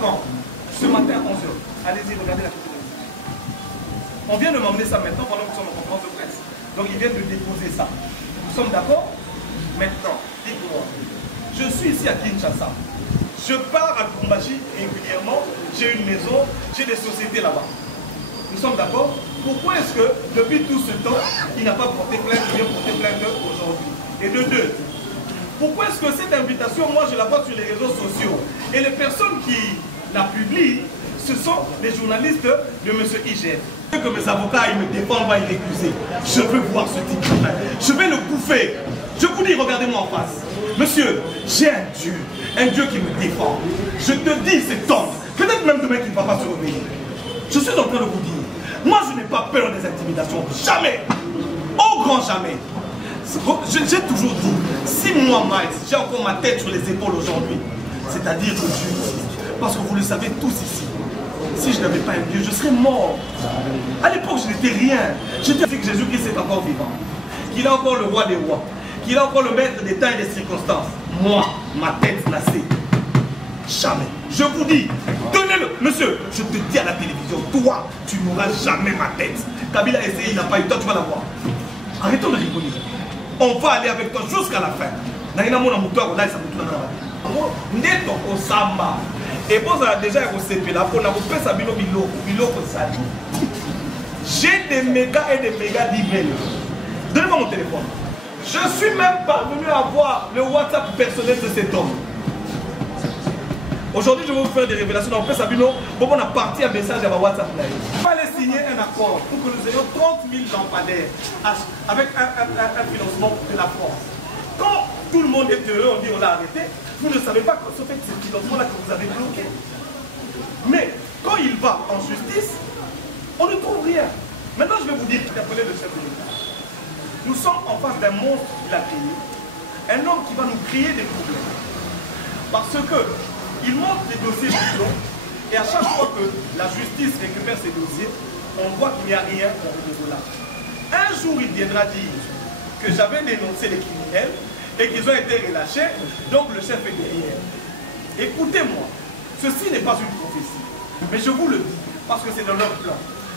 quand? Ce matin à 11h. Allez-y, regardez la photo. On vient de m'emmener ça maintenant pendant que nous sommes en conférence de presse. Donc ils viennent de déposer ça. Nous sommes d'accord? Maintenant, dites-moi. Je suis ici à Kinshasa. Je pars à Lubumbashi régulièrement. J'ai une maison, j'ai des sociétés là-bas. Nous sommes d'accord? Pourquoi est-ce que depuis tout ce temps, il n'a pas porté plainte, il vient porter plainte aujourd'hui? Et de deux, pourquoi est-ce que cette invitation, moi je la vois sur les réseaux sociaux et les personnes qui la publient, ce sont les journalistes de M. IGF. Que mes avocats ils me défendent, va y récuser. Je veux voir ce type de plainte. Je vais le bouffer. Je vous dis, regardez-moi en face. Monsieur, j'ai un Dieu qui me défend. Je te dis, c'est homme. Peut-être même demain qu'il ne va pas se réveiller. Je suis en train de vous dire, moi je n'ai pas peur des intimidations. Jamais. Au grand jamais. J'ai toujours dit, si moi, Miles, j'ai encore ma tête sur les épaules aujourd'hui, c'est-à-dire que je, parce que vous le savez tous ici, si je n'avais pas un Dieu, je serais mort. À l'époque, je n'étais rien. J'étais avec Jésus-Christ est encore vivant, qu'il est encore le roi des rois, qu'il est encore le maître des temps et des circonstances. Moi, ma tête glacée, jamais. Je vous dis, donnez-le. Monsieur, je te dis à la télévision, toi, tu n'auras jamais ma tête. Kabila a essayé, il n'a pas eu le temps, tu vas la voir. Arrêtons de rigoler. On va aller avec toi jusqu'à la fin. Et bon, ça a déjà j'ai des mégas et des mégas d'emails. Donnez-moi mon téléphone. Je suis même parvenu à voir le WhatsApp personnel de cet homme. Aujourd'hui, je vais vous faire des révélations. On peut Sabino, on a parti un message à ma WhatsApp. On va aller signer un accord pour que nous ayons 30 000 lampadaires avec un financement de la France. Quand tout le monde est heureux, on dit on l'a arrêté, vous ne savez pas que ce fait ce financement-là que vous avez bloqué. Mais quand il va en justice, on ne trouve rien. Maintenant, je vais vous dire, appelez le chef de l'État. Nous sommes en face d'un monstre qu'il a créé, un homme qui va nous créer des problèmes. Parce que il monte des dossiers bidons et à chaque fois que la justice récupère ces dossiers, on voit qu'il n'y a rien au Rwanda. Un jour, il viendra dire que j'avais dénoncé les criminels et qu'ils ont été relâchés, donc le chef est derrière. Écoutez-moi, ceci n'est pas une prophétie, mais je vous le dis, parce que c'est dans leur plan.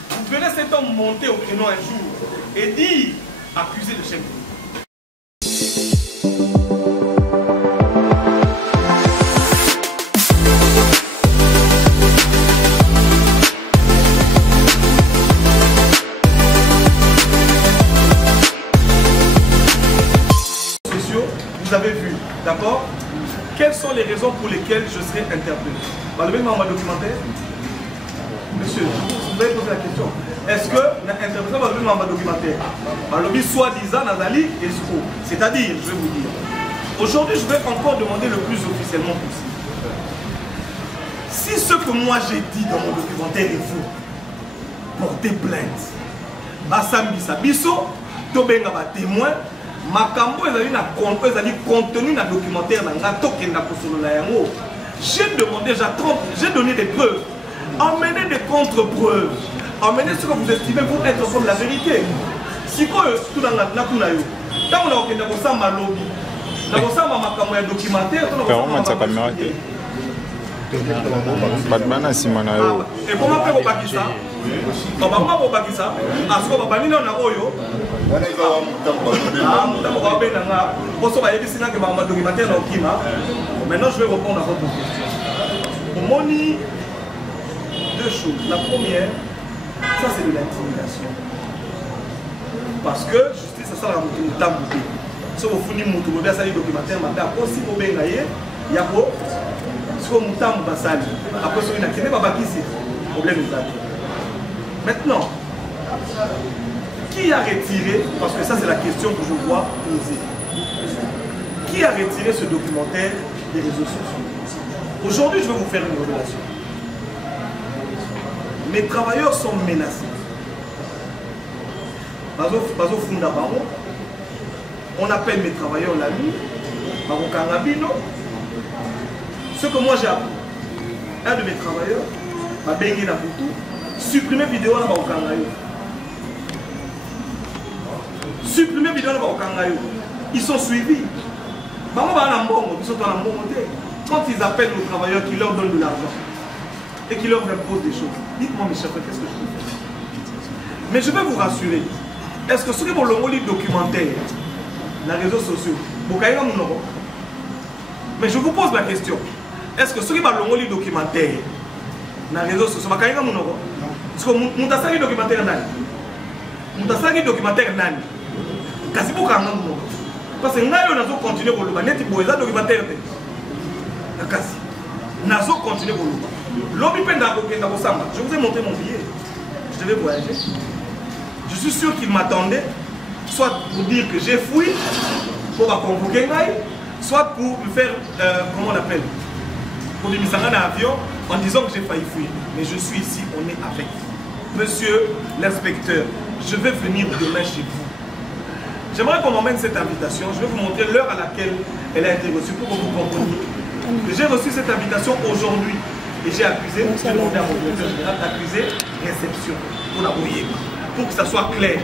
Vous verrez cet homme monter au créneau un jour et dire, accuser le chef de l'État. Vous avez vu, d'accord? Quelles sont les raisons pour lesquelles je serai interpellé? Par le même moment documentaire? Monsieur, vous avez posé la question. Est-ce que l'interprétation par le même moment documentaire? Par le soi-disant Nazali escroc. C'est-à-dire, je vais vous dire, aujourd'hui je vais encore demander le plus officiellement possible. Si ce que moi j'ai dit dans mon documentaire est faux, portez plainte. Basambi Sabiso, Tobenga ba témoin. Makambo ezali na compte ezali contenu na documentaire na nga tokenda kosolola yango. J'ai demandé, j'ai donné des preuves. Emmenez des contre-preuves. Emmenez ce que vous estimez vous être comme la vérité. Si quoi tout dans la nakuna yo. Tant on a okenda kosamba lobby. Na kosamba makambo ya documentaire to na kosamba caméra. Batmana simana yo. Et comment faire au Pakistan? Baba mwa Pakistan, asko baba nino na oyo. Maintenant, je vais répondre à votre question. Mon deux choses. La première, ça c'est de l'intimidation. Parce que justice, ça sera un temps. Si vous finissez mon tour, vous avez un documentaire, si vous avez un il y a quoi? Si vous avez un temps, après, si vous avez un problème. Maintenant, qui a retiré, parce que ça c'est la question que je vois poser, qui a retiré ce documentaire des réseaux sociaux? Aujourd'hui, je vais vous faire une révélation. Mes travailleurs sont menacés. On appelle mes travailleurs la nuit, ce que moi j'ai appris, un de mes travailleurs m'a baigné dans tout, supprimer vidéo là-bas au Kangayo. Supprimer vidéo là-bas au Kangayo. Ils sont suivis. Quand ils appellent nos travailleurs qui leur donnent de l'argent, et qui leur impose des choses. Dites-moi mes chers frères, qu'est-ce que je peux faire? Mais je vais vous rassurer. Est-ce que ceux qui vont le documentaire, les réseaux sociaux, mais je vous pose la question. Est-ce que ceux qui vont le documentaire, les réseaux sociaux, parce que vous avez documentaire nani? Vous avez documentaire nani? Parce que vous avez continué à le documentaire. Nazo continue pour nous. Je vous ai montré mon billet. Je devais voyager. Je suis sûr qu'il m'attendait, soit pour dire que j'ai fouillé, pour me convoquer, soit pour me faire, comment on appelle, pour me mettre en avion en disant que j'ai failli fuir. Mais je suis ici, on est avec. Monsieur l'inspecteur, je vais venir demain chez vous. J'aimerais qu'on m'emmène cette invitation. Je vais vous montrer l'heure à laquelle elle a été reçue pour que vous compreniez. J'ai reçu cette invitation aujourd'hui et j'ai accusé, j'ai demandé à mon directeur général d'accuser réception pour que ça soit clair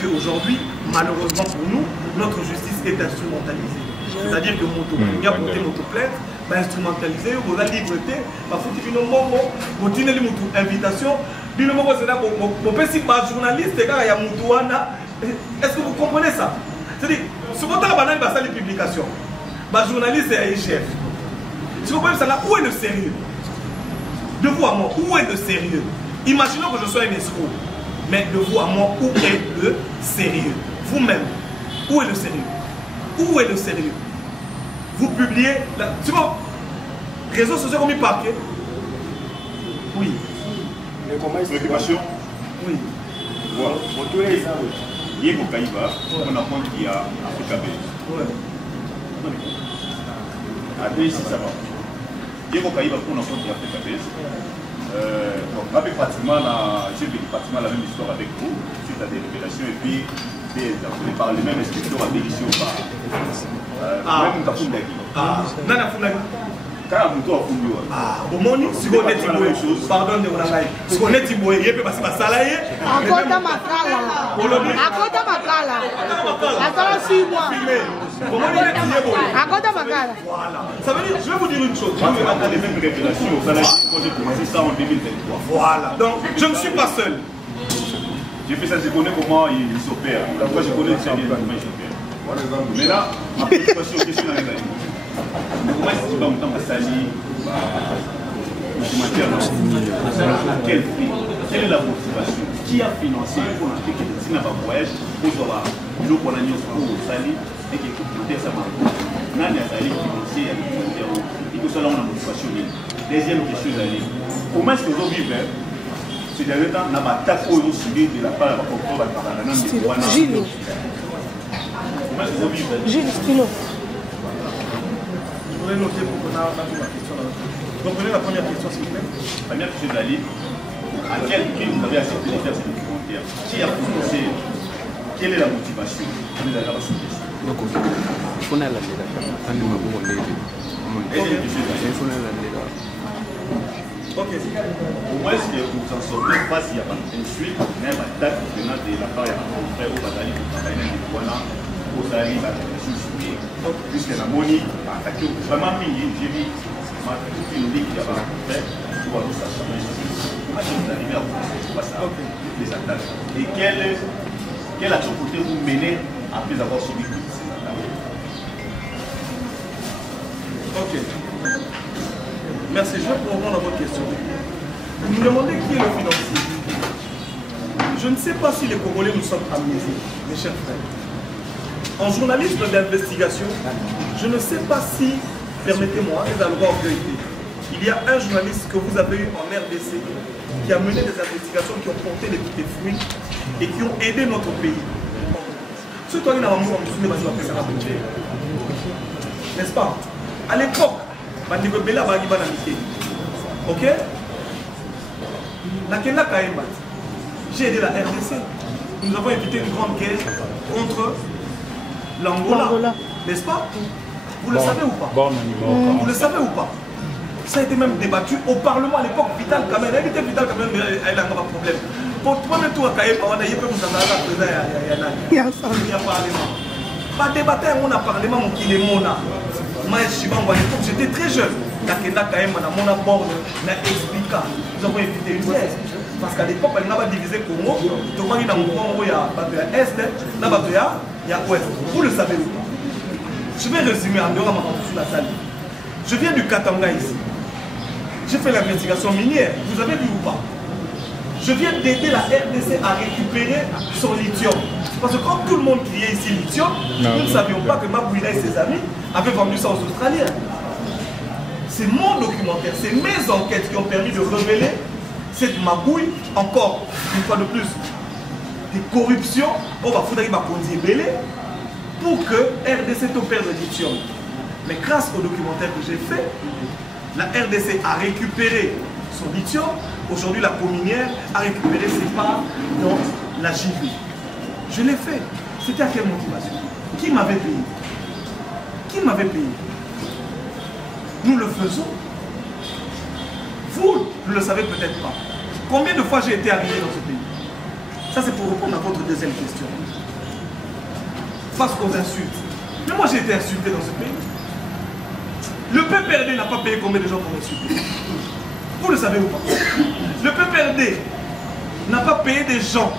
qu'aujourd'hui, malheureusement pour nous, notre justice est instrumentalisée. C'est-à-dire que mon a porté notre plainte, va instrumentaliser, vous avez liberté, va foutre une invitation, journaliste, est-ce que vous comprenez ça? C'est-à-dire, ce moment là, il va faire les publications. Ma journaliste est chef. Si vous comprenez ça là, où est le sérieux? De vous à moi, où est le sérieux? Imaginons que je sois un escroc. Mais de vous à moi, où est le sérieux? Vous-même, où est le sérieux? Où est le sérieux? Vous publiez, tu vois, réseaux sociaux comme il parquet. Oui. Préoccupation. Oui. Voilà. Pour tous les ans, il y a un Kaïba, on apprend qu'il y a Africa Base. Ouais. Après, ici, ça va. Il y a un Kaïba, on apprend qu'il y a Africa Base. Pratiquement, j'ai vécu pratiquement la même histoire avec vous, suite à des révélations, et puis par les mêmes inspecteurs à délicieux par. Même Kafundagi. Nana Fundagi. Quand on doit fouiller. Au monde, si on est Tiboué, pardon de Olangaï. Si on est Tiboué, il peut passer par Salaye. Encore dans ma cala. Encore dans ma cala. Attends 6 mois. Comment il est Tiboué? Encore dans ma cala. Voilà. Ça veut dire, je vais vous dire une chose. Après les mêmes révélations au Salaye, quand j'ai commencé ça en 2023. Voilà. Donc, je ne suis pas seul. J'ai fait ça, je connais comment ils s'opèrent. La fois, je connais très bien comment ils s'opèrent. Mais là, ma préoccupation, question dans les années. Comment est-ce que tu vas me temps à salir à quel prix? Quelle est la motivation? Qui a financé pour acheter quelqu'un qui n'a pas voyage pour avoir l'eau pour l'agneau pour salir et qui écoute ça m'a dit. a sali financé et que cela on a motivation. Deuxième question d'aller. Comment est-ce que vous vivez? Ces derniers temps, on a attaqué aux suivis de la part de la contrôle de Gilles. Comment est-ce que vous vivez? Gilles Stylo. Je voudrais noter pour qu'on a la question là. Donc, prenez la première question, s'il vous plaît. La première question d'aller. À quel prix vous avez accepté de faire ces documentaires? Qui a financé? Quelle est la motivation? Quelle est la question? Ok. Comment est-ce que vous en sortez face à une suite, même attaque venant de la part de mon frère au Bazali, au Bazali, la relation suivie? Puisque la monnaie a attaqué vraiment mis, j'ai vu toute une ligue qui a fait pour avoir sa chambre. Comment est-ce que vous arrivez à vous face à les attaques? Et quelle action vous mener après avoir subi ces attaques? Ok. Merci. Je vais répondre à votre question. Vous me demandez qui est le financier. Je ne sais pas si les Congolais nous sommes amnésiques, mes chers frères. En journalisme d'investigation, je ne sais pas si, permettez-moi, les droit vérité, il y a un journaliste que vous avez eu en RDC qui a mené des investigations qui ont porté des fruits et qui ont aidé notre pays. Ce que n'est-ce pas? À l'époque, ok? J'ai aidé la RDC. Nous avons évité une grande guerre contre l'Angola. N'est-ce pas? Vous le savez ou pas? Vous le savez ou pas? Ça a été même débattu au Parlement à l'époque. Vital Kamerhe, Vital Kamerhe, il a un problème. Pour toi, même toi, il y a Parlement. Pas débattre, on a Parlement, j'étais très jeune. Nakenda Kaema, Namona Borne, na expliqué. Nous avons évité une guerre. Parce qu'à l'époque, on n'a pas divisé Congo. Tout le monde a il y a Est, il y a Ouest. Vous le savez ou pas? Je vais résumer en dehors de la salle. Je viens du Katanga ici. J'ai fait l'investigation minière. Vous avez vu ou pas? Je viens d'aider la RDC à récupérer son lithium. Parce que comme tout le monde criait ici lithium, nous ne savions pas que Mabouila et ses amis avaient vendu ça aux Australiens. C'est mon documentaire, c'est mes enquêtes qui ont permis de révéler cette magouille, encore une fois de plus, des corruptions. On va foutre pour que RDC opère le lithium. Mais grâce au documentaire que j'ai fait, la RDC a récupéré son lithium. Aujourd'hui, la communière a récupéré ses parts dans la JV. Je l'ai fait. C'était à quelle motivation? Qui m'avait payé? Qui m'avait payé? Nous le faisons. Vous ne le savez peut-être pas. Combien de fois j'ai été arrivé dans ce pays? Ça, c'est pour répondre à votre deuxième question. Face aux insultes. Mais moi, j'ai été insulté dans ce pays. Le PPRD n'a pas payé combien de gens pour insulter? Vous le savez ou pas? Le PPRD n'a pas payé des gens,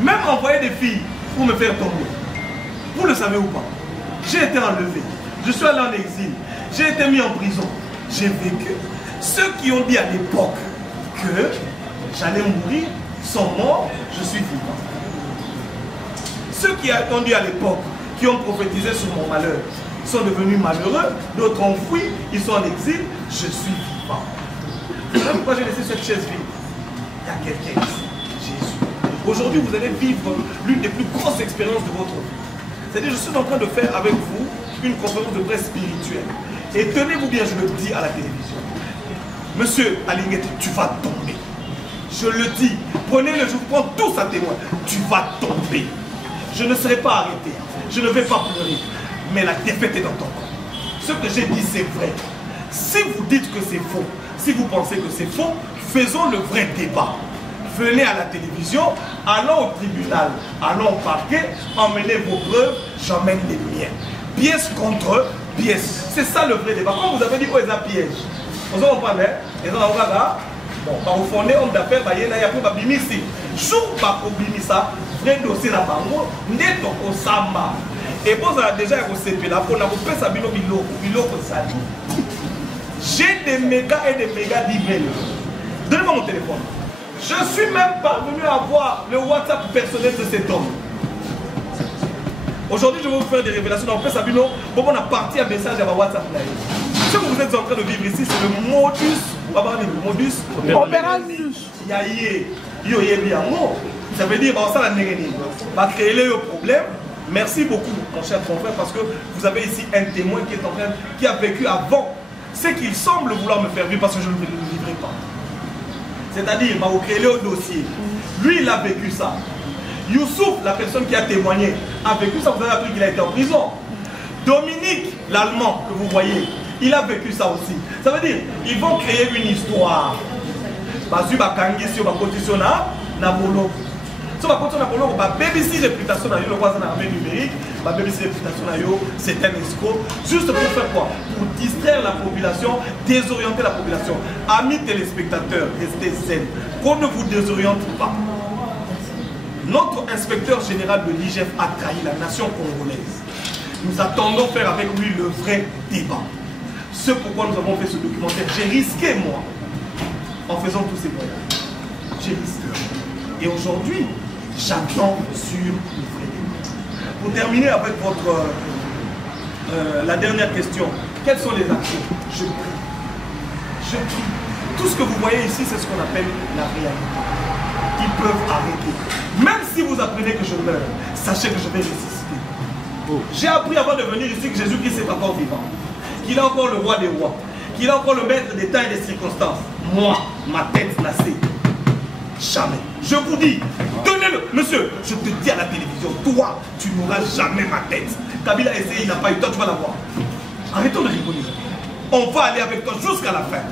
même envoyé des filles pour me faire tomber. Vous le savez ou pas? J'ai été enlevé. Je suis allé en exil. J'ai été mis en prison. J'ai vécu. Ceux qui ont dit à l'époque que j'allais mourir sont morts, je suis vivant. Ceux qui ont dit à l'époque, qui ont prophétisé sur mon malheur, sont devenus malheureux, d'autres ont fui, ils sont en exil, je suis vivant. Vous savez pourquoi j'ai laissé cette chaise vide? Il y a quelqu'un ici, Jésus. Aujourd'hui, vous allez vivre l'une des plus grosses expériences de votre vie. C'est-à-dire, je suis en train de faire avec vous une conférence de presse spirituelle. Et tenez-vous bien, je le dis à la télévision. Monsieur Alinguet, tu vas tomber. Je le dis, prenez-le, je vous prends tous à témoin. Tu vas tomber. Je ne serai pas arrêté. Je ne vais pas pleurer. Mais la défaite est dans ton corps. Ce que j'ai dit, c'est vrai. Si vous dites que c'est faux, si vous pensez que c'est faux, faisons le vrai débat. Venez à la télévision, allons au tribunal, allons au parquet, emmenez vos preuves, j'emmène les miens. Pièce contre pièce. C'est ça le vrai débat. Quand vous avez dit, oh, ils ont piège. Vous avez compris, ils ont bon, par au fondé, homme d'affaires, il y a pour bimisi. Jour par bimisa, vrai dossier la bango, net au samba. Et bon, ça a déjà été là, pour nous faire ça, j'ai des mégas et des mégas d'emails. Donnez-moi mon téléphone. Je suis même parvenu à voir le WhatsApp personnel de cet homme. Aujourd'hui, je vais vous faire des révélations. Dans le Sabino, on a parti un message à ma WhatsApp. Ce que vous êtes en train de vivre ici, c'est le modus operandi. Ça veut dire que ça va créer le problème. Merci beaucoup, mon cher confrère, parce que vous avez ici un témoin qui a vécu avant ce qu'il semble vouloir me faire vivre parce que je ne le livrerai pas. C'est-à-dire, il m'a créé le dossier. Lui, il a vécu ça. Youssouf, la personne qui a témoigné, a vécu ça. Vous avez appris qu'il a été en prison. Dominique, l'Allemand que vous voyez, il a vécu ça aussi. Ça veut dire, ils vont créer une histoire. Basu bakangi si on va na bolo. Si on va continuer na bolo, ba BBC réputation na yo le voisin armée numérique, ba BBC réputation na yo, c'est un escroc. Juste pour faire quoi? Pour distraire la population, désorienter la population. Amis téléspectateurs, restez zen. Qu'on ne vous désoriente pas. Notre inspecteur général de l'IGF a trahi la nation congolaise. Nous attendons faire avec lui le vrai débat. C'est pourquoi nous avons fait ce documentaire. J'ai risqué, moi, en faisant tous ces voyages. J'ai risqué. Et aujourd'hui, j'attends sur le vrai débat. Pour terminer avec votre, la dernière question, quelles sont les actions? Je prie. Je prie. Tout ce que vous voyez ici, c'est ce qu'on appelle la réalité. Ils peuvent arrêter. Même si vous apprenez que je meurs, sachez que je vais ressusciter. Oh. J'ai appris avant de venir ici que Jésus-Christ est encore vivant. Qu'il est encore le roi des rois. Qu'il est encore le maître des temps et des circonstances. Moi, ma tête n'a cessé. Jamais. Je vous dis, donnez-le. Monsieur, je te dis à la télévision, toi, tu n'auras jamais ma tête. Kabila a essayé, il n'a pas eu. Toi, tu vas l'avoir. Arrêtons de rigoler. On va aller avec toi jusqu'à la fin.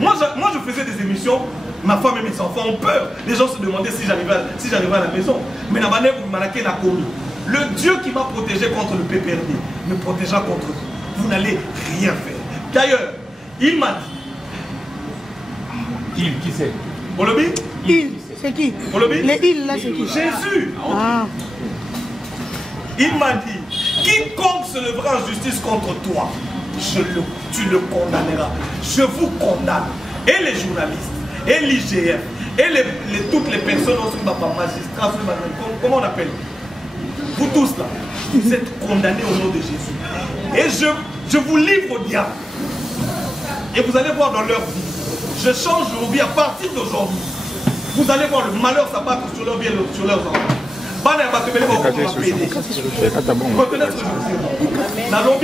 Moi, je faisais des émissions, ma femme et mes enfants ont peur. Les gens se demandaient si j'arrivais à la maison. Mais le Dieu qui m'a protégé contre le PPRD me protégera contre vous. vous n'allez rien faire. D'ailleurs, il m'a dit. Qui c'est? Olobi? Il, c'est qui? Olobi? Les îles là, c'est qui? Jésus. Ah. Il m'a dit, quiconque se lèvera en justice contre toi, tu le condamneras. Je vous condamne. Et les journalistes, et l'IGF, et toutes les personnes, magistrats, comment on appelle? Vous tous là, vous êtes condamnés au nom de Jésus. Et je vous livre au diable. Et vous allez voir dans leur vie. Je change vos vies à partir d'aujourd'hui. Vous allez voir le malheur s'abattre sur leur vie et sur leurs enfants. Reconnaître ce que je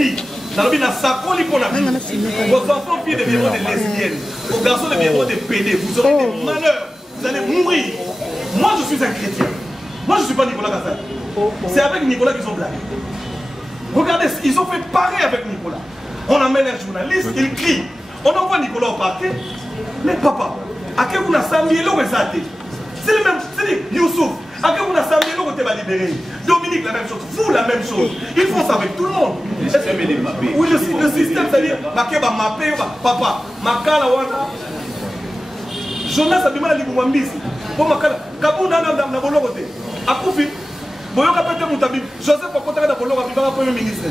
dis. Vos enfants filles deviendront des lesbiennes. Vos garçons deviendront des pédés. Vous aurez des malheurs. Vous allez mourir. Moi je suis un chrétien. Moi je ne suis pas Nicolas Kassai. C'est avec Nicolas qu'ils ont blagué. Regardez, ils ont fait pareil avec Nicolas. On amène un journaliste, il crie. On envoie Nicolas au parquet. Mais papa, à quel vous n'a samedi l'eau c'est le même, c'est Youssouf. À quel vous n'a samedi l'eau que libéré. Dominique la même chose, vous la même chose. Ils font ça avec tout le monde. Oui, le système, c'est-à-dire, papa, Makala wana. Jonas a du mal à dire pour Mambisi. Pour Makala, Kabou n'a pas de volonté. Akoufi, Boyoka Pete Moutabi, Joseph a contacté pour l'Europe, il va Premier ministre.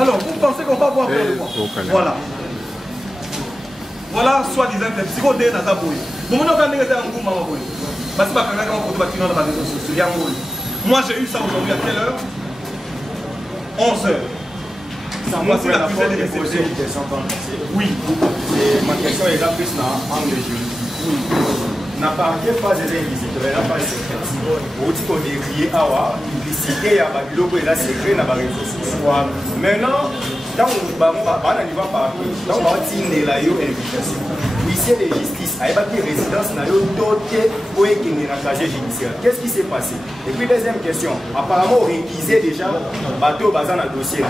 Alors, vous pensez qu'on va avoir peur de quoi? Voilà. Voilà, soi-disant, les psychodés dans sa bouille. Moi, j'ai eu ça aujourd'hui à quelle heure? 11h. Voici la puissance des réceptions. Oui. Ma question est là plus dans l'angle juridique. N'a pas quelle phase est illicite, la phase secrète. Au dit qu'on est crié à publicité à Babylone et la secret n'a pas réseau social. Maintenant, dans le niveau parquet, dans le niveau de la invitation, huissier de justice a évacué résidence dans le doté pour qu'il n'a casier judiciaire. Qu'est-ce qui s'est passé? Et puis deuxième question, apparemment on réquisait déjà bateau basé dans le dossier.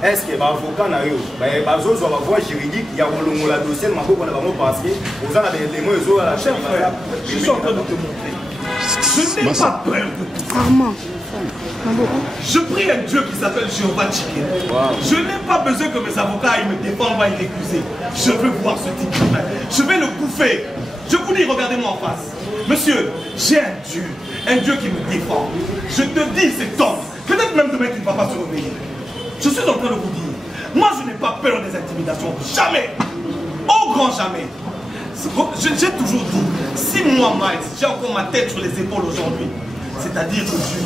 Est-ce que l'avocat n'a eu la voie juridique, il y a un dossier, mais on a parce que vous en avez des mots, ils ont la chaîne. Je suis en train de te montrer. Je n'ai pas peur de tout ça. Je prie un Dieu qui s'appelle Jéhovah Tchiké. Je n'ai pas besoin que mes avocats aillent me défendre et m'accuser. Je veux voir ce type de main. Je vais le bouffer. Je vous dis, regardez-moi en face. Monsieur, j'ai un Dieu qui me défend. Je te dis, cet homme, peut-être même demain qu'il ne va pas se réveiller. Je suis en train de vous dire, moi je n'ai pas peur des intimidations, jamais, au grand jamais. J'ai toujours dit, si moi, Miles, j'ai encore ma tête sur les épaules aujourd'hui, c'est-à-dire que je dis,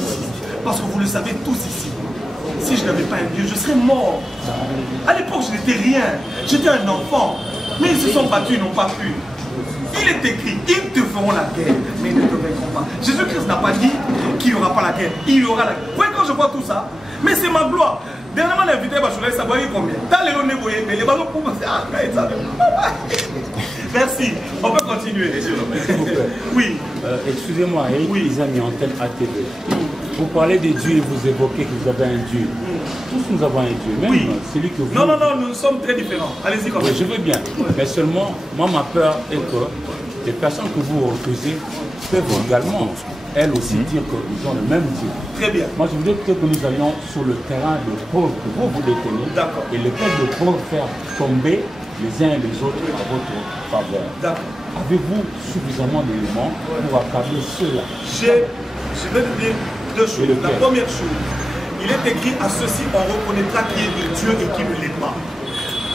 parce que vous le savez tous ici, si je n'avais pas un Dieu, je serais mort. À l'époque, je n'étais rien, j'étais un enfant, mais ils se sont battus, ils n'ont pas pu. Il est écrit, ils te feront la guerre, mais ils ne te vaincront pas. Jésus-Christ n'a pas dit qu'il n'y aura pas la guerre, il y aura la guerre. Vous voyez, quand je vois tout ça, mais c'est ma gloire. Dernièrement, l'invité Bachoula, ça voyait combien? T'as les négociés, mais les ballons pour moi, c'est merci, on peut continuer. Oui. Excusez-moi, Eric, oui. Les amis antenne ATV. Vous parlez de Dieu et vous évoquez que vous avez un Dieu. Tous nous avons un Dieu, même oui. Celui que vous... Non, nous sommes très différents. Allez-y comme ça. Oui, je veux bien. Mais seulement, moi, ma peur est que les personnes que vous refusez peuvent également, elles aussi, dire qu'ils ont le même Dieu. Très bien. Moi, je voudrais que nous allions sur le terrain de preuve que vous détenez. D'accord. Et le fait de preuve faire tomber les uns et les autres à votre faveur. D'accord. Avez-vous suffisamment d'éléments pour accabler cela? Je vais te dire deux choses. La première chose, il est écrit à ceci, on reconnaîtra qui est de Dieu et qui ne l'est pas.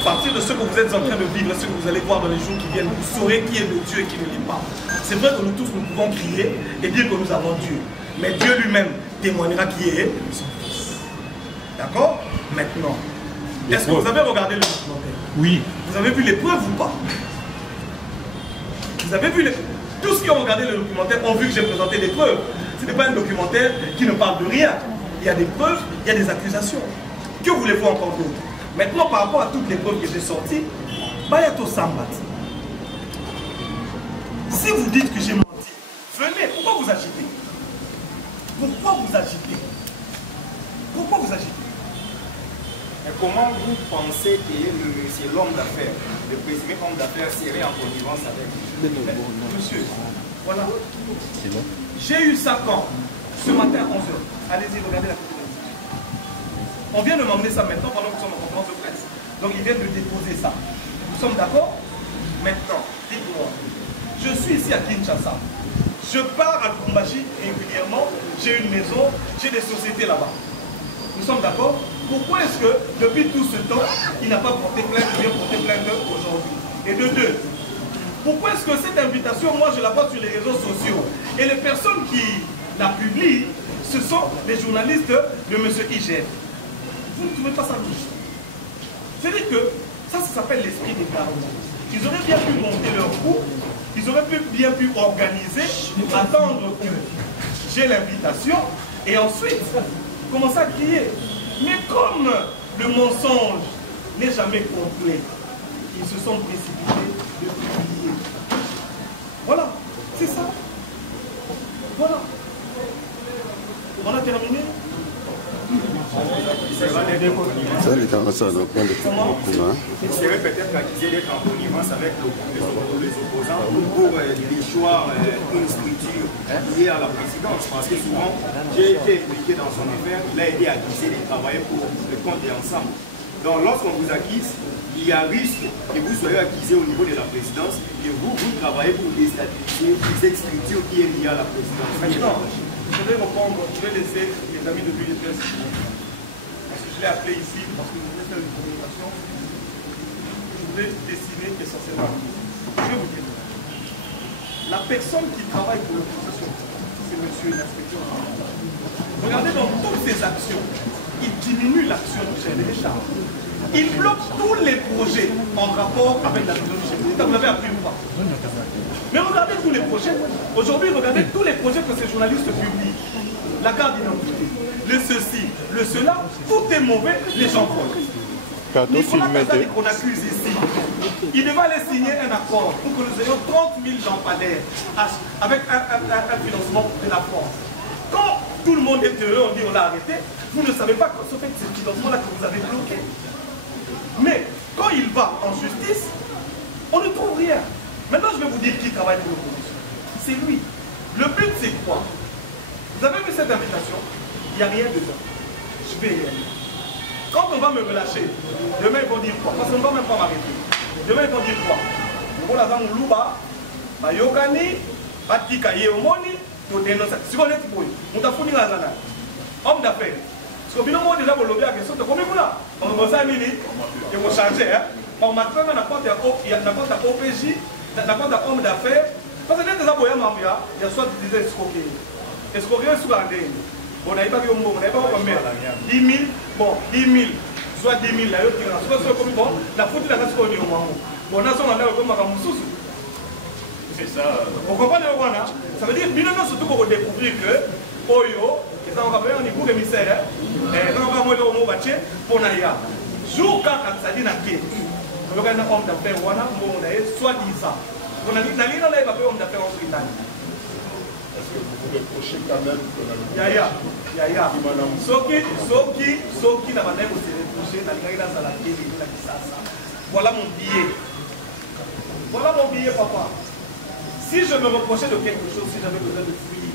À partir de ce que vous êtes en train de vivre, ce que vous allez voir dans les jours qui viennent, vous saurez qui est de Dieu et qui ne l'est pas. C'est vrai que nous tous, nous pouvons crier et dire que nous avons Dieu. Mais Dieu lui-même témoignera qui est son Fils. D'accord? Maintenant, est-ce que vous avez regardé le documentaire? Oui. Vous avez vu les preuves ou pas? Vous avez vu les... Tous ceux qui ont regardé le documentaire ont vu que j'ai présenté des preuves. Ce n'est pas un documentaire qui ne parle de rien. Il y a des preuves, il y a des accusations. Que voulez-vous encore d'autre? Maintenant, par rapport à toutes les preuves que j'ai sorties, Bayato Sambat. Si vous dites que j'ai menti, venez, pourquoi vous agitez? Pourquoi vous agitez? Pourquoi vous agitez? Et comment vous pensez que c'est l'homme d'affaires, le présumé homme d'affaires serait en connivence avec monsieur, voilà. J'ai eu ça quand? Ce matin à 11h. Allez-y, regardez la vidéo. On vient de m'emmener ça maintenant pendant que nous sommes en conférence de presse. Donc ils viennent de déposer ça. Nous sommes d'accord? Maintenant, dites-moi, je suis ici à Kinshasa. Je pars à Kumbashi régulièrement, j'ai une maison, j'ai des sociétés là-bas. Nous sommes d'accord? Pourquoi est-ce que depuis tout ce temps, il n'a pas porté plainte, il vient porter plainte aujourd'hui? Et de deux, pourquoi est-ce que cette invitation, moi je la vois sur les réseaux sociaux et les personnes qui la publient, ce sont les journalistes de M. Hygiène? Vous ne trouvez pas ça louche? C'est-à-dire que ça s'appelle l'esprit des gardes. Ils auraient bien pu monter leur coup, ils auraient bien pu organiser, attendre que j'ai l'invitation et ensuite commencer à crier. Mais comme le mensonge n'est jamais complet, ils se sont précipités de publier. Voilà, c'est ça. Voilà. On a terminé. C'est vrai peut-être accuser d'être en connivence avec les opposants pour déchoir une structure liée à la présidence. Parce que souvent, j'ai été impliqué dans son affaire, il a été accusé de travailler pour le compte et ensemble. Donc lorsqu'on vous accuse, il y a risque que vous soyez accusé au niveau de la présidence et vous travaillez pour déstabiliser cette structure qui est liée à la présidence. Maintenant, je vais répondre, je vais laisser les amis de l'UDPS. Parce que je l'ai appelé ici, parce que je voulais faire une communication. Je voulais dessiner essentiellement. Je vais vous dire. La personne qui travaille pour l'opposition, c'est monsieur l'inspecteur. Regardez dans toutes ses actions, il diminue l'action du chef de l'État. Il bloque tous les projets en rapport avec la maison du chef de l'État. Vous l'avez appris ou pas? Mais regardez tous les projets. Aujourd'hui, regardez tous les projets que ces journalistes publient. La carte d'identité, le ceci, le cela, tout est mauvais, les gens prennent. Qu'on accuse ici, il devait aller signer un accord pour que nous ayons 30 000 lampadaires avec un financement de la France. Quand tout le monde est heureux, on dit on l'a arrêté, vous ne savez pas que ce fait ce financement-là que vous avez bloqué. Mais quand il va en justice, on ne trouve rien. Maintenant, je vais vous dire qui travaille pour l'opposition. C'est lui. Le but, c'est quoi? Vous avez vu cette invitation? Il n'y a rien dedans. Je vais y aller. Quand on va me relâcher, demain ils vont dire quoi? Parce qu'on ne va même pas m'arrêter. Demain ils vont dire quoi? Nous allons dans le Louba, Bayokani, Batika Yeomoni, tout est dans ça. Si on est pour eux, on t'a fourni la zana. Homme d'affaires. Parce que moi déjà, vous l'avez à question, combien vous là? On va 5 minutes, ils vont changer. On m'a traité dans la porte à OPJ, dans la porte à homme d'affaires. Parce que déjà, il y a soit des escroqueries. Escroqueries sous la denne. On n'a pas vu au mot, on n'a pas vu combien? 10 000, bon, 10 000, soit 10 000, là, soit comme bon, la faute de la race qu'on est au moment. Bon, on a son endroit comme Makamousou. C'est ça. Vous comprenez ou pas? Ça veut dire, bien surtout pour découvrir que, Oyo, ils ont encore un niveau de misère, et quand on va mourir au mot bâti, pour Naya. Jour quand ça dit Naké, on a un homme d'affaires, on a soi-disant. On a dit, Nali, on a un homme d'affaires en Britannique. Est-ce que vous reprochez quand même que la Yaya. Soki n'a pas d'air au reprocher, voilà mon billet. Voilà mon billet, papa. Si je me reprochais de quelque chose, si j'avais besoin de fuir,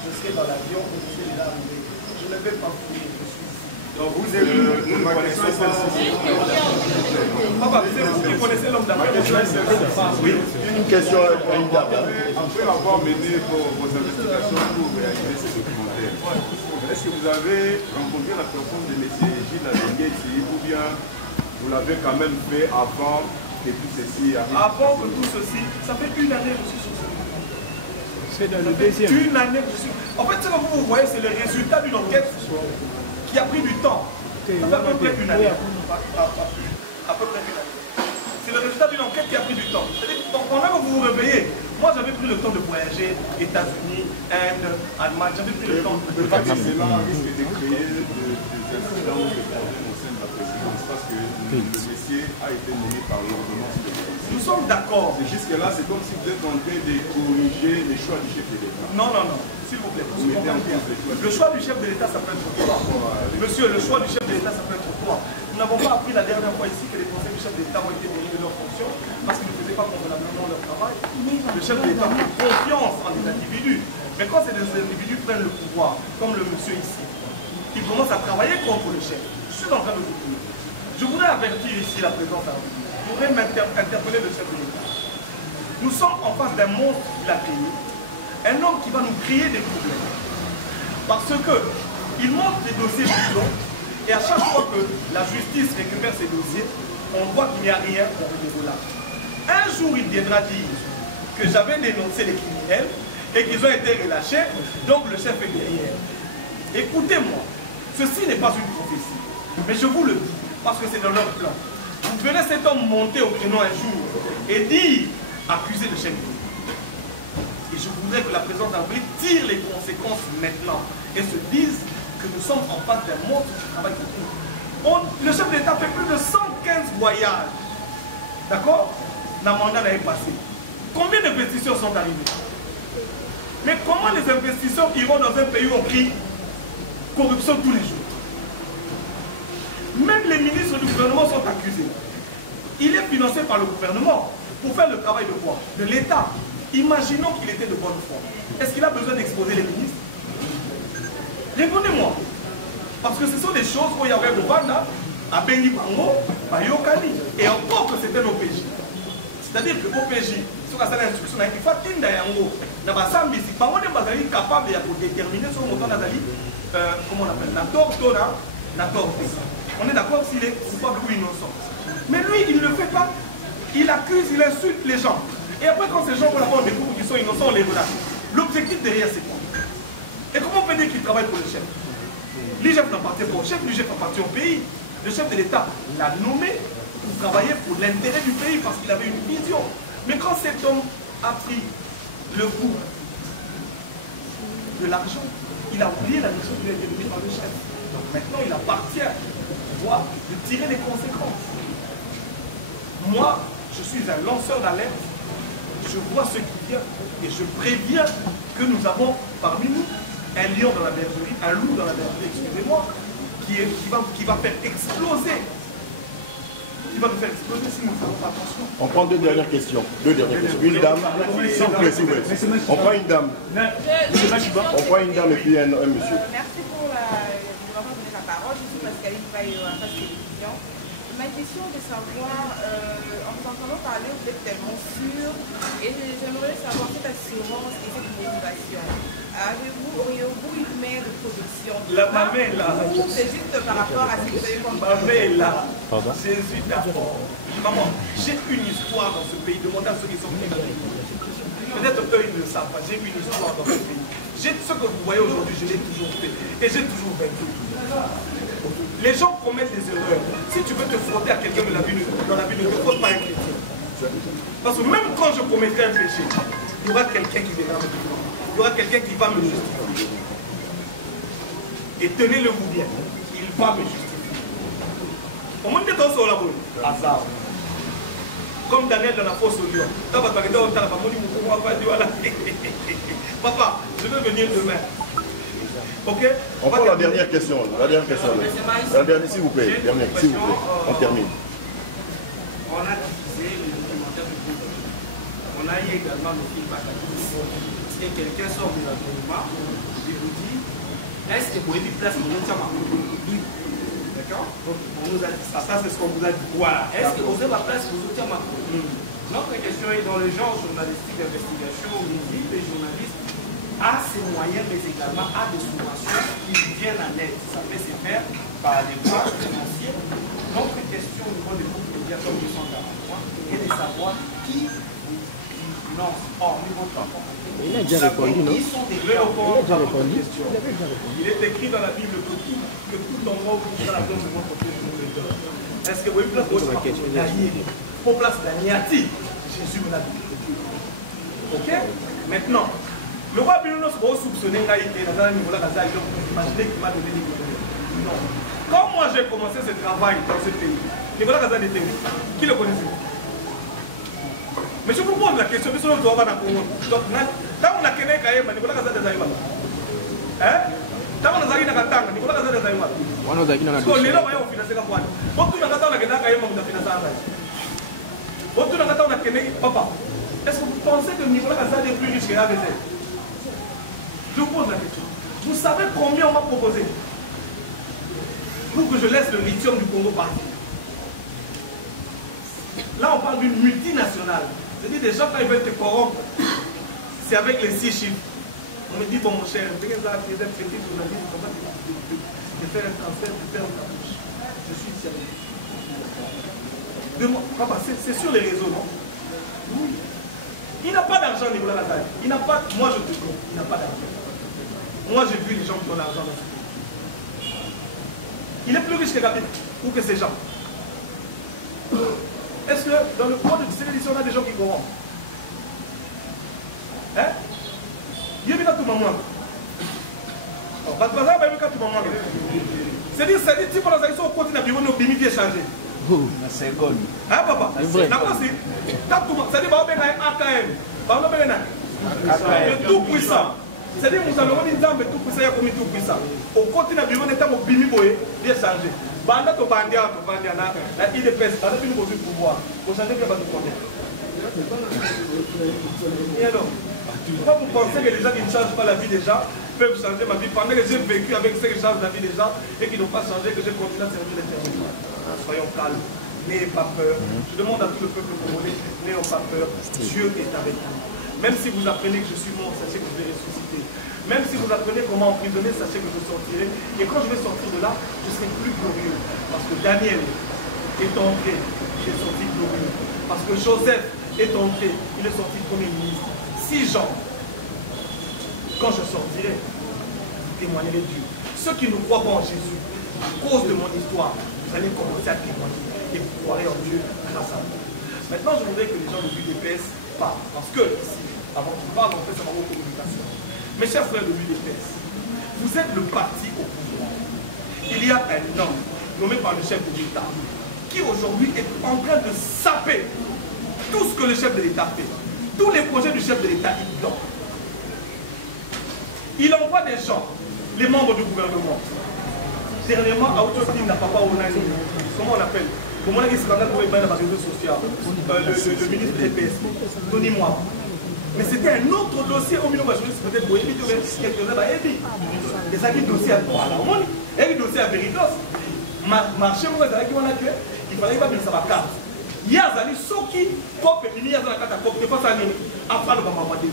je serais dans l'avion, je serais déjà arrivé. Je ne vais pas fuir, je suis ici. Donc vous êtes nous connaissons celle-ci. Papa, c'est vous qui connaissez l'homme d'affaires. Oui. Une question après avoir mené vos investigations pour réaliser ces documentaires, est-ce que vous avez rencontré la personne de M. Gilles Ladengue ici ou bien vous l'avez quand même fait avant que tout ceci arrive? Avant que tout ceci, ça fait une année que je suis sur ce. C'est dans le deuxième. Une année que je suis. En fait, ce que vous voyez, c'est le résultat d'une enquête qui a pris du temps. Ça fait à peu près une année. À peu près une année. C'est le résultat d'une enquête qui a pris du temps. C'est-à-dire que pendant que vous vous réveillez, moi j'avais pris le temps de voyager, États-Unis, Inde, Allemagne, j'avais pris le temps de cela risque de créer des incidents ou des problèmes au sein de la présidence parce que le dossier a été mené par l'ordonnance de l'État. Nous sommes d'accord. Jusque-là, c'est comme si vous êtes en train de corriger les choix du chef de l'État. Non, s'il vous plaît. Le choix du chef de l'État, ça peut être quoi? Monsieur, le choix du chef de l'État, ça peut être quoi? Nous n'avons pas appris la dernière fois ici que les conseils du chef de l'État ont été donnés de leur fonction parce qu'ils ne faisaient pas convenablement leur travail. Le chef de l'État a confiance en des individus. Mais quand ces individus prennent le pouvoir, comme le monsieur ici, ils commencent à travailler contre le chef. Je suis en train de vous dire. Je Je voudrais avertir ici la présence à vous. Je voudrais interpeller le chef de l'État. Nous sommes en face d'un monstre qu'il a créé, un homme qui va nous créer des problèmes. Parce qu'il monte des dossiers plus longs, et à chaque fois que la justice récupère ces dossiers, on voit qu'il n'y a rien pour le déroulage. Un jour, il viendra dire que j'avais dénoncé les criminels et qu'ils ont été relâchés, donc le chef est derrière. Écoutez-moi, ceci n'est pas une prophétie, mais je vous le dis, parce que c'est dans leur plan. Vous verrez cet homme monter au créneau un jour et dire, accuser le chef. Et je voudrais que la présidente d'Afrique tire les conséquences maintenant et se dise que nous sommes en face d'un monstre qui travaille pour nous. Le chef d'État fait plus de 115 voyages. D'accord? La mandat l'année passée. Combien d'investisseurs sont arrivés? Mais comment les investisseurs iront dans un pays où on crie corruption tous les jours? Même les ministres du gouvernement sont accusés. Il est financé par le gouvernement pour faire le travail de quoi? De l'État. Imaginons qu'il était de bonne foi. Est-ce qu'il a besoin d'exposer les ministres? Répondez-moi. Parce que ce sont des choses où il y avait le Rwanda, à Bengi Bango, à Yokani. Et encore que c'était l'OPJ. C'est-à-dire que l'OPJ, sur la salle d'instruction, il faut atteindre Yango. Dans la salle musique, on est capable de déterminer son montant d'Azali, comment on appelle, la tortora, la torte. On est d'accord s'il est coupable ou innocent. Mais lui, il ne le fait pas. Il accuse, il insulte les gens. Et après, quand ces gens vont avoir des coups qui sont innocents, on les relâche. L'objectif derrière, c'est quoi? Et comment on peut dire qu'il travaille pour le chef? L'IGF n'appartient pas au chef, l'IGF appartient au pays. Le chef de l'État l'a nommé pour travailler pour l'intérêt du pays parce qu'il avait une vision. Mais quand cet homme a pris le goût de l'argent, il a oublié la mission qui lui a été donnée par le chef. Donc maintenant, il appartient au pouvoir de tirer les conséquences. Moi, je suis un lanceur d'alerte. Je vois ce qui vient et je préviens que nous avons parmi nous un lion dans la bergerie, un loup dans la bergerie, excusez-moi, qui va faire exploser. Qui va nous faire exploser si nous ne faisons pas attention. On prend deux dernières questions. Une dame, s'il vous plaît, s'il vous plaît. On prend une dame. On prend une dame et puis un monsieur. Merci pour m'avoir donné la parole. Je suis Pascaline Paye à Face Télévision. Ma question est de savoir, en vous entendant parler, vous êtes tellement sûr, et j'aimerais savoir cette assurance et cette motivation. Auriez-vous une main de production? Ma main est là. Ou c'est juste par rapport à ce que vous avez comme... Ma main est là. Jésus d'abord. Maman, j'ai une histoire dans ce pays. Demandez à ceux qui sont venus. Peut-être eux, ils ne le savent pas. J'ai une histoire dans ce pays. Ce que vous voyez aujourd'hui, je l'ai toujours fait. Et j'ai toujours vaincu. Les gens commettent des erreurs. Si tu veux te frotter à quelqu'un dans la vie, ne te frotte pas à un chrétien. Parce que même quand je commettrai un péché, il y aura quelqu'un qui viendra me défendre. Il y aura quelqu'un qui va me justifier. Et tenez-le-vous bien, il va me justifier. Au moins, comme Daniel dans la fosse au lion. Papa, je veux venir demain. Ok? On prend la dernière question. La dernière question. La dernière, s'il vous plaît. S'il vous plaît. On termine. On a diffusé le documentaire de Bobo. On a eu également le film Bacadis. Si quelqu'un sort de l'environnement, il vous dit est-ce que vous avez place pour nous? D'accord? On nous a dit ça, c'est ce qu'on vous a dit. Voilà. Est-ce que vous avez la place pour nous? Notre question est dans le genre journalistique d'investigation où nous dit les journalistes a ses moyens, mais également a des subventions qui viennent en aide. Ça peut se faire par des voies financières. Notre question au niveau des groupes médias comme 243 est de savoir qui finance hormis votre rapport. Il a déjà répondu, non? Il a déjà répondu. Il est écrit dans la Bible que tout endroit où vous êtes la donne de votre côté, je vous le donne. Est-ce que vous avez place pour place d'Aniati? Jésus me l'a dit. Ok? Maintenant, le roi Bilono se va soupçonner qu'il a un niveau là, imaginez qu'il m'a donné des données. Non. Quand moi j'ai commencé ce travail dans ce pays, Nicolas Kazan était qui le connaissait? Mais je vous pose la question, mais sur le droit dans le Congo. Donc, tant on a connu Nicolas Kazan des Aïwas. Hein? Tant on a Zagina Katanga, Nicolas Kazan des Aïwas. On a Zagina Katanga. On est là, on finance la boîte. Pourquoi on a Katanga qui a financé? Pourquoi on a Katanga qui a papa? Est-ce que vous pensez que Nicolas Kazan est plus riche que l'AVZ? Je vous pose la question. Vous savez combien on m'a proposé pour que je laisse le lithium du Congo partir? Là, on parle d'une multinationale. C'est-à-dire des gens, quand ils veulent te corrompre, c'est avec les 6 chiffres. On me dit, bon, mon cher, tu es traité journaliste, comment de faire un transfert, de faire ta bouche. Je suis sérieux. Papa, c'est sur les réseaux, non? Oui. Il n'a pas d'argent, Nicolas Nathalie. Il n'a pas, moi je te dis, il n'a pas d'argent. Moi j'ai vu les gens qui ont l'argent dans ce pays. Il est plus riche que Gabi ou que ces gens. Est-ce que dans le cours de cette édition, on a des gens qui corrompent? Hein? Il y a tout le monde. C'est-à-dire, si on a dit qu'on continue à vivre, nos limites changées. C'est bon. Hein, papa? D'accord, c'est-à-dire, on va le tout puissant. C'est-à-dire, nous avons dit que tout puissant est comme tout puissant. On continue à vivre, on est en bimbi, bien changé. Banda to bandia, il est pèse, on a fini pour le pouvoir. Pour changer, il n'y a pas de problème. Et alors, pourquoi vous pensez que les gens qui ne changent pas la vie des gens peuvent changer ma vie pendant que j'ai vécu avec ceux qui changent la vie des gens et qui n'ont pas changé, que j'ai continué à servir les terroristes? Soyons calmes, n'ayez pas peur. Je demande à tout le peuple congolais, n'ayons pas peur. Dieu est avec nous. Même si vous apprenez que je suis mort, sachez que je vais ressusciter. Même si vous apprenez comment emprisonner, sachez que je sortirai. Et quand je vais sortir de là, je serai plus glorieux. Parce que Daniel est entré, il est sorti glorieux. Parce que Joseph est entré, il est sorti premier ministre. 6 gens, quand je sortirai, vous témoignerez Dieu. Ceux qui ne croient pas en Jésus, à cause de mon histoire, vous allez commencer à témoigner. Et vous croirez en Dieu grâce à moi. Maintenant, je voudrais que les gens de l'UDPS parlent. Parce que, ici, avant qu'ils parlent, on fait sa communication. Mes chers frères de l'UDPS, vous êtes le parti au pouvoir. Il y a un homme nommé par le chef de l'État qui aujourd'hui est en train de saper tout ce que le chef de l'État fait. Tous les projets du chef de l'État, il dort. Il envoie des gens, les membres du gouvernement. Dernièrement, à Autostine n'a pas Onani. Comment on appelle? Comment on a dit scandale pour les bains dans les réseaux sociaux? Le ministre de l'EPS, Tony Mois. Mais c'était un autre dossier au milieu de la journée, peut-être pour éviter quelques-uns, des amis dossiers à Harmonie, et des dossiers à Veritas. Marché, moi, il fallait pas mettre ça à la carte. Il y a des gens qui, pop et il y a dans la carte à pop, ne pas ça, après le maman va dire.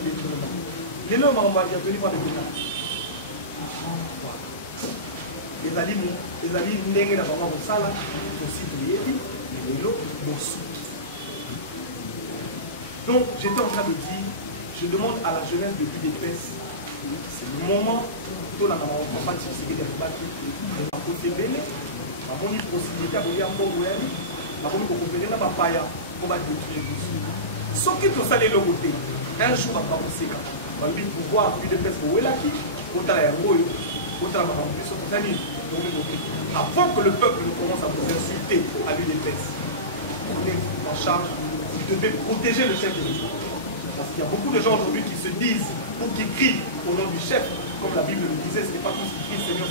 Les noms maman va dire, venez voir les détails. Les amis n'engagent pas maman pour ça, là, aussi pour les élites, les lots, donc, j'étais en train de dire, je demande à la jeunesse de l'UDPS, c'est le moment où la maman va se faire des bâtiments, à côté de l'année, à mon possibilité de aller en Bourgogne, à mon possibilité de papaya, pour battre les dossiers. Ce qui est au salé le côté, un jour à Kaoseka, on va pouvoir l'UDPS pour Welaki, pour travailler en Boyo, pour travailler en plus, avant que le peuple commence à vous insulter à l'UDPS. On est en charge. Vous devez protéger le chef de l'État. Parce qu'il y a beaucoup de gens aujourd'hui qui se disent ou qui crient au nom du chef, comme la Bible le disait, ce n'est pas tous qui crient Seigneur,